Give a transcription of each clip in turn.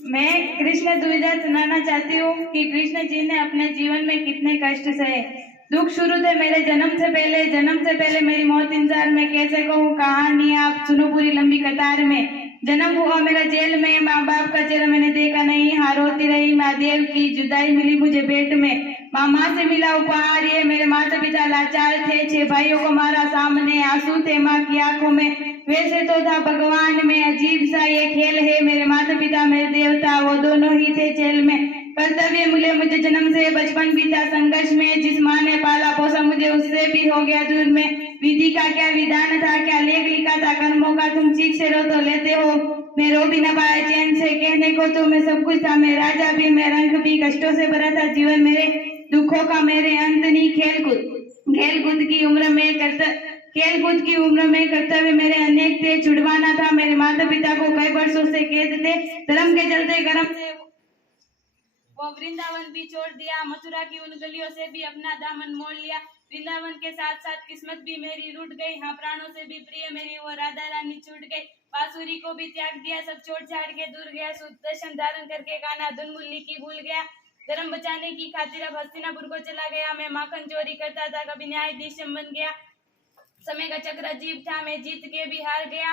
मैं कृष्ण दुविधा सुनाना चाहती हूँ कि कृष्ण जी ने अपने जीवन में कितने कष्ट सहे। दुख शुरू थे मेरे जन्म से पहले मेरी मौत इंतजार में, कैसे कहूँ कहानी आप सुनो पूरी लंबी कतार में। जन्म हुआ मेरा जेल में, माँ बाप का चेहरा मैंने देखा नहीं, हाँ रोती रही। माँ देव की जुदाई मिली मुझे पेट में, माँ से मिला उपहार ये, मेरे माता पिता लाचार थे, 6 भाइयों को मारा सामने, आंसू थे माँ की आंखों में। वैसे तो था भगवान में, अजीब सा ये खेल है, मेरे माता पिता मेरे देवता वो दोनों ही थे जेल में। कर्तव्य मिले मुझे जन्म से, बचपन बीता संघर्ष में, जिस माँ ने पाला पोसा मुझे उससे भी हो गया दूर में। विधि का क्या विधान था, क्या लेख लिखा था कर्मों का, तुम चीख से रो तो लेते हो, मैं रो भी न पाया चैन से। कहने को तो मैं सब कुछ था, मैं राजा भी, मैं रंग भी, कष्टों से भरा था जीवन मेरे, दुखों का मेरे अंत नहीं। खेलकूद की उम्र में कर्तव्य मेरे अनेक थे, छुड़वाना था मेरे माता पिता को कई वर्षों से कैद थे। धर्म के चलते कर्म से वो वृंदावन भी छोड़ दिया, मथुरा की उन गलियों से भी अपना दामन मोड़ लिया। वृंदावन के साथ साथ किस्मत भी मेरी रूठ गई, हाँ प्राणों से भी प्रिय मेरी वो राधा रानी छूट गई। बांसुरी को भी त्याग दिया, सब छोड़ छाड़ के दूर गया, सुदर्शन धारण करके कान्हा धुन मुरली की भूल गया। धर्म बचाने की खातिर अब हस्तिनापुर को चला गया, मैं माखन चोरी करता था कभी न्यायाधीश बन गया। समय का चक्र अजीब था, मैं जीत के भी हार गया।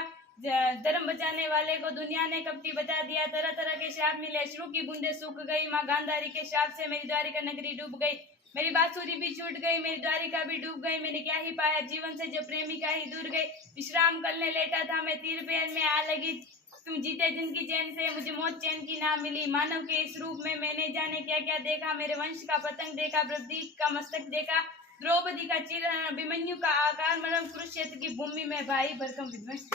धर्म बचाने वाले को दुनिया ने कपटी बता दिया, तरह तरह के श्राप मिले, अश्रु की बूंदे सूख गई, माँ गांधारी के श्राप से मेरी द्वारिका नगरी डूब गई। मेरी बांसुरी भी छूट गई, मेरी द्वारिका भी डूब गई, मैंने क्या ही पाया जीवन से जब प्रेमिका ही दूर गई। विश्राम करने लेटा था मैं, तीर पेन में आ लगी, तुम जीते जिंदगी चैन से, मुझे मौत चैन की ना मिली। मानव के इस रूप में मैंने जाने क्या क्या देखा, मेरे वंश का पतंग देखा, प्रतीक का मस्तक देखा, द्रौपदी का चिरण, अभिमन्यु का आकार, मरण, कुरुक्षेत्र की भूमि में भाई भरकम विध्वंस।